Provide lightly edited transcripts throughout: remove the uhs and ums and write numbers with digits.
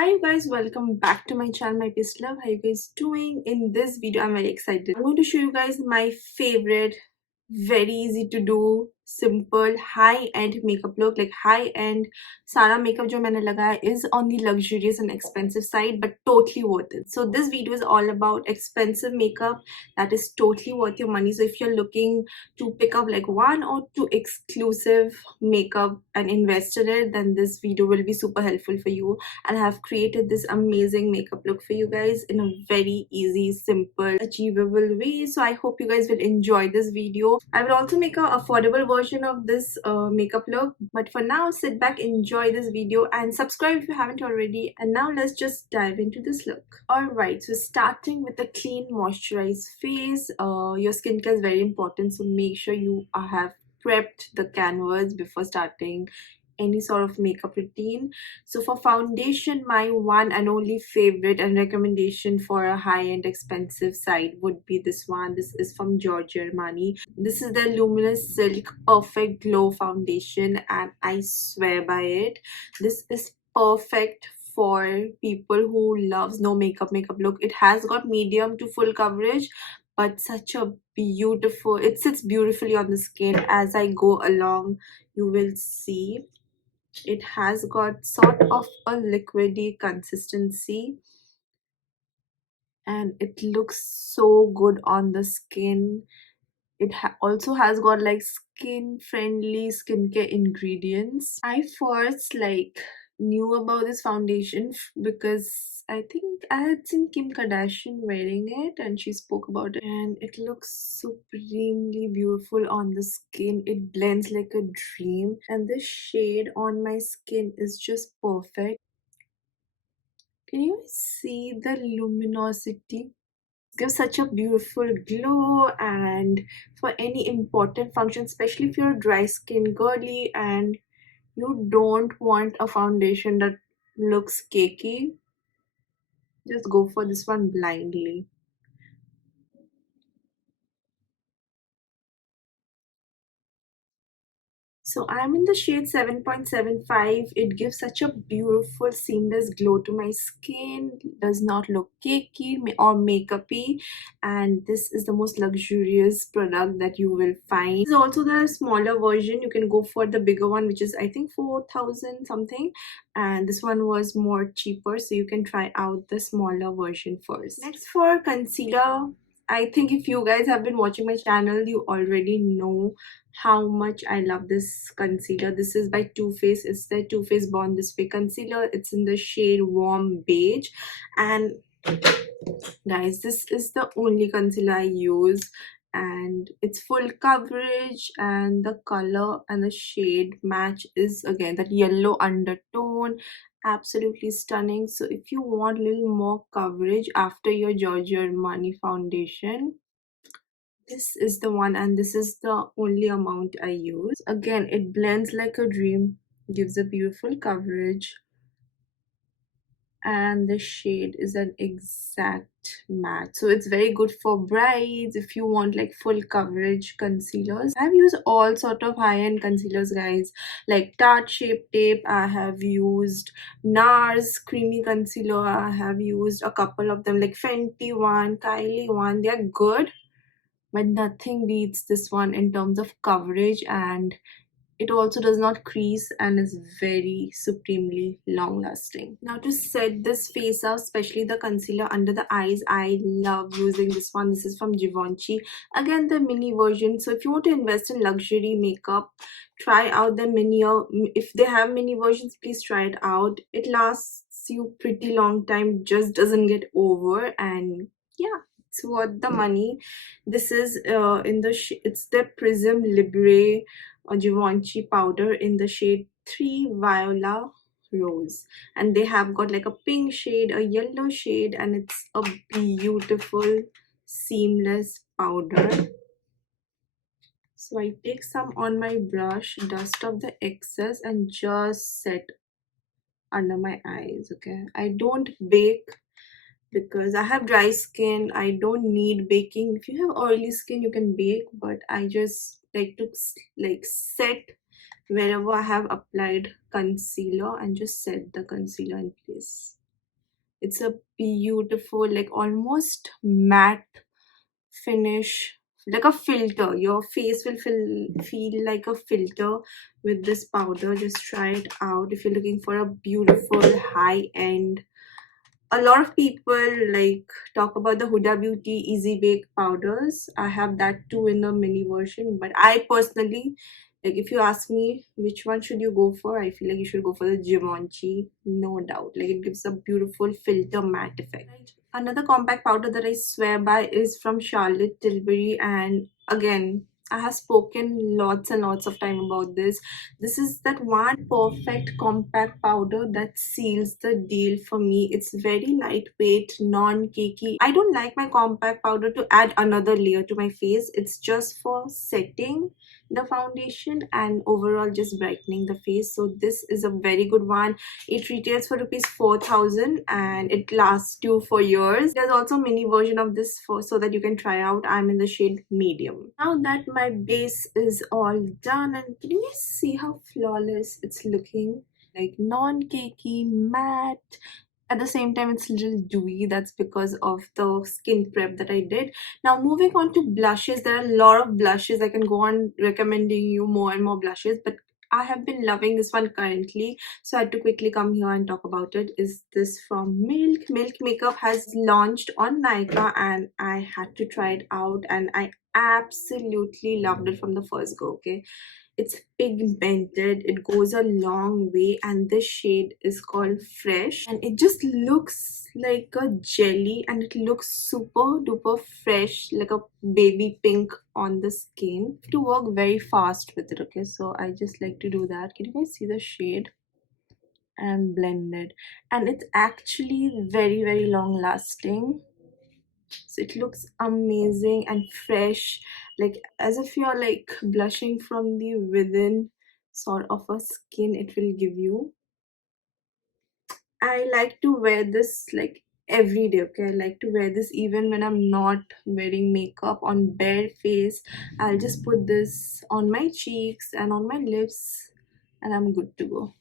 Hi you guys, welcome back to my channel, my peace love. How you guys doing? In this video I'm very excited. I'm going to show you guys my favorite, very easy to do, simple high-end makeup look. Like high-end सारा makeup जो मैंने लगाया is on the luxurious and expensive side, but totally worth it. So this video is all about expensive makeup that is totally worth your money. So if you're looking to pick up like one or two exclusive makeup and invest in it, then this video will be super helpful for you. And I have created this amazing makeup look for you guys in a very easy, simple, achievable way. So I hope you guys will enjoy this video. I will also make a affordable version of this makeup look, but for now sit back, enjoy this video and subscribe if you haven't already. And now let's just dive into this look. Alright, so starting with a clean moisturized face. Your skincare is very important, so make sure you have prepped the canvas before starting any sort of makeup routine. So for foundation, my one and only favorite and recommendation for a high-end expensive side would be this one. This is from Giorgio Armani. This is the Luminous Silk Perfect Glow Foundation, and I swear by it. This is perfect for people who loves no makeup look. It has got medium to full coverage, but such a beautiful, it sits beautifully on the skin. As I go along, you will see it has got sort of a liquidy consistency, and it looks so good on the skin. It also has got like skin friendly skincare ingredients. I first knew about this foundation because I think I had seen Kim Kardashian wearing it and she spoke about it, and it looks supremely beautiful on the skin. It blends like a dream, and this shade on my skin is just perfect. Can you see the luminosity? Gives such a beautiful glow, and for any important function, especially if you're dry skin, girly, and you don't want a foundation that looks cakey, just go for this one blindly. So I'm in the shade 7.75. It gives such a beautiful seamless glow to my skin. Does not look cakey or makeupy. And this is the most luxurious product that you will find. This is also the smaller version. You can go for the bigger one, which is I think 4,000 something. And this one was more cheaper. So you can try out the smaller version first. Next, for concealer. I think if you guys have been watching my channel, you already know how much I love this concealer. This is by Too Faced. It's the Too Faced Born This Way concealer. It's in the shade Warm Beige. And guys, this is the only concealer I use, and it's full coverage, and the color and the shade match is again that yellow undertone. Absolutely stunning. So if you want a little more coverage after your Giorgio Armani foundation, this is the one, and this is the only amount I use. Again, it blends like a dream, gives a beautiful coverage, and the shade is an exact match. So it's very good for brides if you want like full coverage concealers. I've used all sort of high-end concealers, guys, like Tarte Shape Tape. I have used NARS creamy concealer. I have used a couple of them, like Fenty one, Kylie one. They're good, but nothing beats this one in terms of coverage, and it also does not crease and is very supremely long lasting. Now to set this face up, especially the concealer under the eyes, I love using this one. This is from Givenchy, again the mini version. So if you want to invest in luxury makeup, try out the mini, or if they have mini versions, please try it out. It lasts you pretty long time, just doesn't get over, and yeah, it's worth the money. This is in the it's the Prisme Libre Givenchy powder in the shade 3 Viola Rose, and they have got like a pink shade, a yellow shade, and it's a beautiful seamless powder. So I take some on my brush, dust off the excess, and just set under my eyes. Okay, I don't bake because I have dry skin. I don't need baking. If you have oily skin, you can bake, but I just like to set wherever I have applied concealer and just set the concealer in place. It's a beautiful, like almost matte finish, like a filter. Your face will feel like a filter with this powder. Just try it out if you're looking for a beautiful high-end. A lot of people like talk about the Huda Beauty Easy Bake powders. I have that too in the mini version, but I personally, like, if you ask me which one should you go for, I feel like you should go for the Givenchy, no doubt. Like, it gives a beautiful filter matte effect. Right. Another compact powder that I swear by is from Charlotte Tilbury, and again, I have spoken lots and lots of time about this. This is that one perfect compact powder that seals the deal for me. It's very lightweight, non-cakey. I don't like my compact powder to add another layer to my face. It's just for setting the foundation and overall just brightening the face. So this is a very good one. It retails for rupees 4,000 and it lasts you for years. There's also a mini version of this for so that you can try out. I'm in the shade medium. Now that my base is all done, and can you guys see how flawless it's looking? Like non-cakey, matte. At the same time, it's a little dewy. That's because of the skin prep that I did. Now moving on to blushes, there are a lot of blushes. I can go on recommending you more and more blushes, but I have been loving this one currently, so I had to quickly come here and talk about it. Is this from Milk? Milk Makeup has launched on Nykaa and I had to try it out and I absolutely loved it from the first go. Okay, it's pigmented, it goes a long way, and this shade is called Fresh, and it just looks like a jelly and it looks super duper fresh, like a baby pink on the skin. To work very fast with it, okay, so I just like to do that. Can you guys see the shade? And blend it, and it's actually very long lasting, so it looks amazing and fresh, like as if you're like blushing from the within sort of a skin it will give you. I like to wear this like every day, okay. I like to wear this even when I'm not wearing makeup. On bare face, I'll just put this on my cheeks and on my lips and I'm good to go.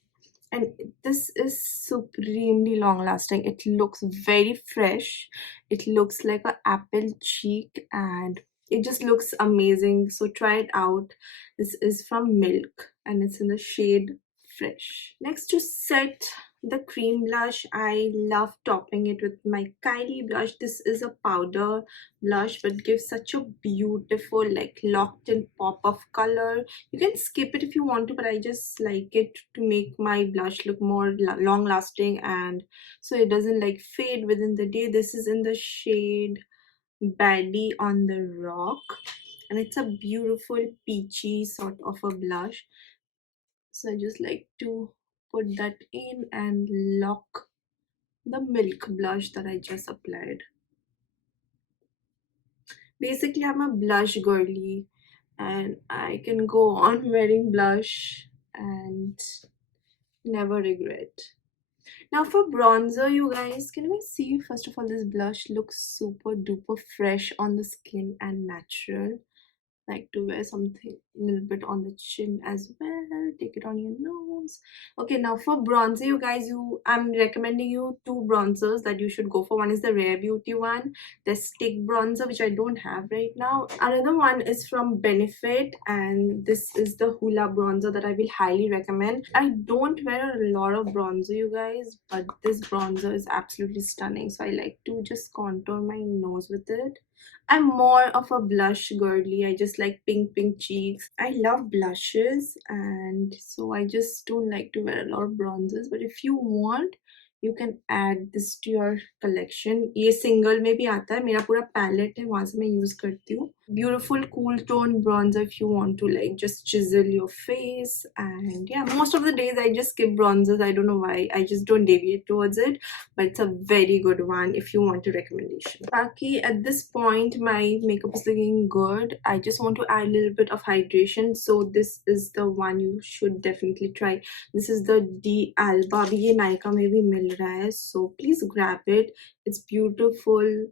And this is supremely long lasting. It looks very fresh, it looks like an apple cheek, and it just looks amazing. So try it out. This is from Milk and it's in the shade Fresh. Next, to set the cream blush, I love topping it with my Kylie blush. This is a powder blush but gives such a beautiful like locked in pop of color. You can skip it if you want to, but I just like it to make my blush look more long lasting and so it doesn't like fade within the day. This is in the shade Baddie on the Rock and it's a beautiful peachy sort of a blush. So I just like to put that in and lock the Milk blush that I just applied. Basically, I'm a blush girly and I can go on wearing blush and never regret. Now for bronzer, you guys, can you guys see? First of all, this blush looks super duper fresh on the skin and natural. Like to wear something a little bit on the chin as well. Take it on your nose. Okay, now for bronzer, you guys, I'm recommending you two bronzers that you should go for. One is the Rare Beauty one, the stick bronzer, which I don't have right now. Another one is from Benefit, and this is the Hoola bronzer that I will highly recommend. I don't wear a lot of bronzer, you guys, but this bronzer is absolutely stunning, so I like to just contour my nose with it. I'm more of a blush girly. I just like pink cheeks. I love blushes and so I just don't like to wear a lot of bronzers. But if you want, you can add this to your collection. ये single में भी आता है. मेरा पूरा palette है, वहाँ से मैं use करती हूँ. Beautiful cool tone bronzer if you want to like just chisel your face. And yeah, most of the days I just skip bronzers. I don't know why. I just don't deviate towards it. But it's a very good one if you want a recommendation. Baki, at this point my makeup is looking good. I just want to add a little bit of hydration, so this is the one you should definitely try. This is the D Alba. अभी ये Nykaa में भी मिल रहा है, so please grab it. It's beautiful.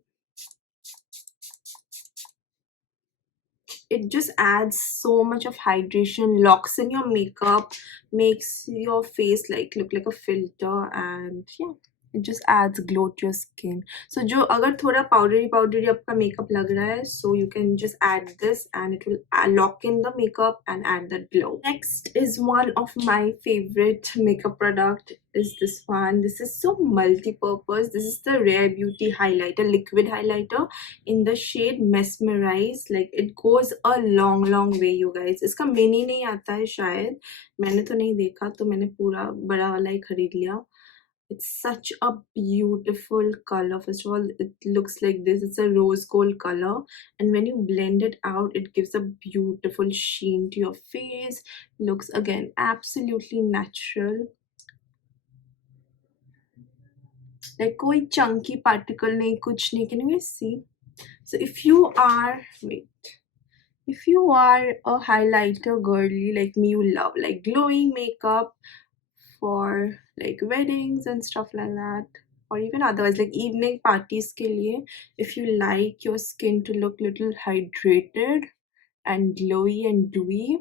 It just adds so much of hydration, locks in your makeup, makes your face like look like a filter, and yeah, it just adds glow to your skin. So जो अगर थोड़ा powdery आपका makeup लग रहा है, so you can just add this and it will lock in the makeup and add that glow. Next is one of my favorite makeup product is this one. This is so multi-purpose. This is the Rare Beauty highlighter, liquid highlighter in the shade Mesmerize. Like it goes a long way you guys. इसका mini नहीं आता है शायद, मैंने तो नहीं देखा, तो मैंने पूरा बड़ा वाला ही खरीद लिया. It's such a beautiful color. First of all, it looks like this. It's a rose gold color, and when you blend it out, it gives a beautiful sheen to your face. Looks again absolutely natural. Like कोई chunky particle नहीं, कुछ नहीं. Can you guys see? So if you are a highlighter girly like me, you love like glowing makeup for like weddings and stuff like that, or even otherwise like evening parties ke liye, if you like your skin to look little hydrated and glowy and dewy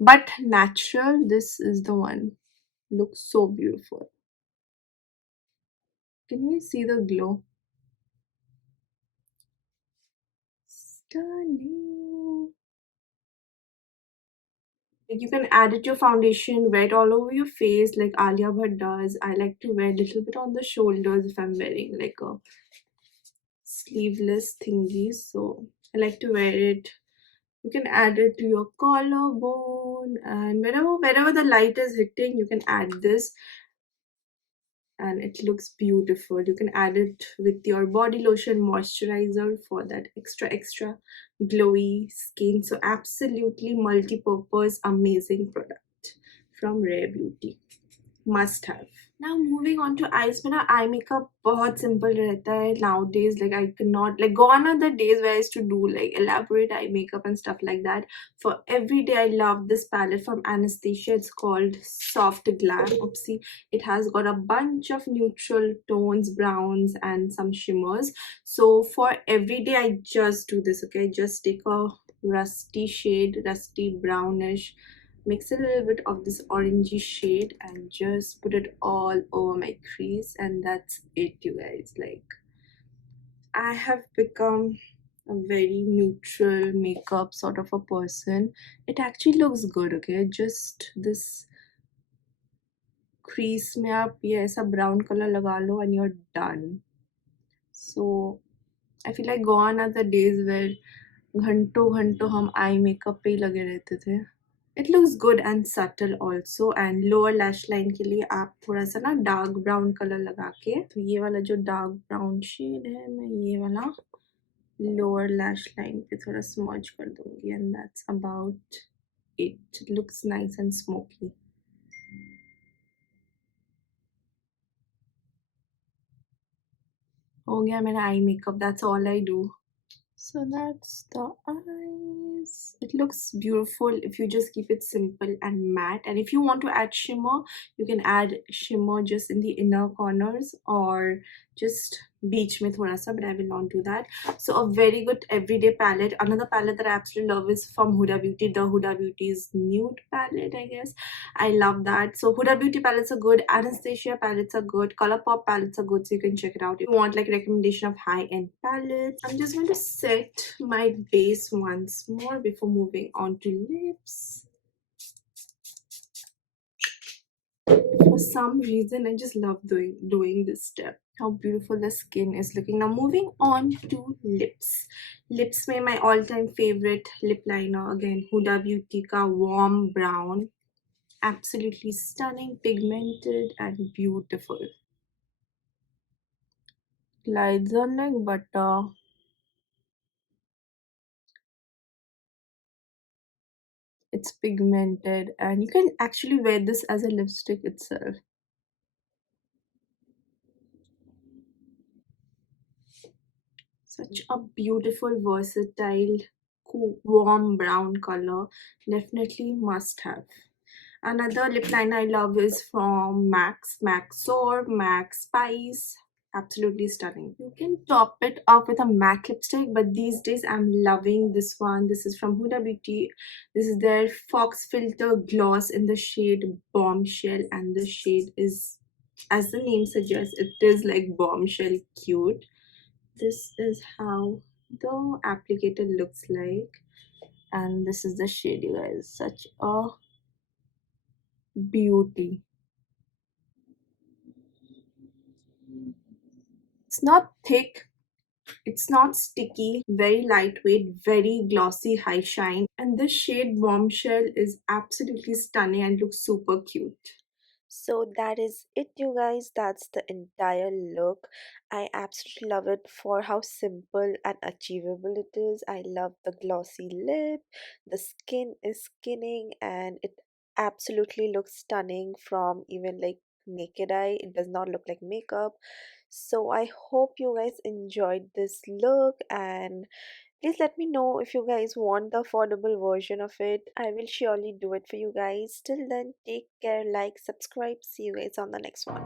but natural, this is the one. Looks so beautiful. Can you see the glow? Stunning. Like you can add it to your foundation, wear it all over your face like Alia Bhatt does. I like to wear a little bit on the shoulders if I'm wearing like a sleeveless thingy. So I like to wear it. You can add it to your collarbone, and wherever the light is hitting, you can add this and it looks beautiful. You can add it with your body lotion moisturizer for that extra glowy skin. So absolutely multi-purpose amazing product from Rare Beauty, must have. Now moving on to eyes. मेरा eye makeup बहुत simple रहता है nowadays. Like I cannot, like gone are the days where I used to do like elaborate eye makeup and stuff like that. For every day I love this palette from Anastasia. It's called Soft Glam. Oopsie. It has got a bunch of neutral tones, browns and some shimmers. So for every day I just do this. Okay, just take a rusty shade, rusty brownish, mix a little bit of this orangey shade and just put it all over my crease, and that's it you guys. Like I have become a very neutral makeup sort of a person. It actually looks good. Okay, just this crease में आप ये ऐसा brown color लगा लो and you're done. So I feel like gone are the days where घंटों हम eye makeup पे ही लगे रहते थे. It looks good and subtle also. And lower lash line के लिए आप थोड़ा सा ना dark brown color लगा के, तो ये वाला जो dark brown shade है, मैं ये वाला lower lash line पे थोड़ा smudge कर दूंगी, and that's about it. It looks nice and smoky. हो गया मेरा eye makeup. That's all I do. So that's the eyes. It looks beautiful if you just keep it simple and matte. And if you want to add shimmer, you can add shimmer just in the inner corners or just beach mein thoda sa, but I will not do that. So a very good everyday palette. Another palette that I absolutely love is from Huda Beauty, the Huda Beauty's nude palette, I guess. I love that. So Huda Beauty palettes are good, Anastasia palettes are good, Colourpop palettes are good, so you can check it out if you want like a recommendation of high-end palettes. I'm just going to set my base once more before moving on to lips. For some reason I just love doing this step. How beautiful the skin is looking. Now moving on to lips. Lips mein my all-time favorite lip liner, again Huda Beauty ka warm brown. Absolutely stunning, pigmented and beautiful. Glides on like butter. It's pigmented and you can actually wear this as a lipstick itself. Such a beautiful, versatile, cool, warm brown color. Definitely must have. Another lip liner I love is from MAC Soar, MAC Spice. Absolutely stunning. You can top it up with a MAC lipstick, but these days I'm loving this one. This is from Huda Beauty. This is their FAUX Filter Gloss in the shade Bombshell, and the shade is As the name suggests, it is like bombshell cute. This is how the applicator looks like, and this is the shade, you guys. Such a beauty. It's not thick, it's not sticky, very lightweight, very glossy, high shine, and this shade bombshell is absolutely stunning and looks super cute. So that is it, you guys. That's the entire look. I absolutely love it for how simple and achievable it is. I love the glossy lip, the skin is skinning, and it absolutely looks stunning from even like naked eye. It does not look like makeup. So I hope you guys enjoyed this look, and please let me know if you guys want the affordable version of it. I will surely do it for you guys. Till then, take care, like, subscribe. See you guys on the next one.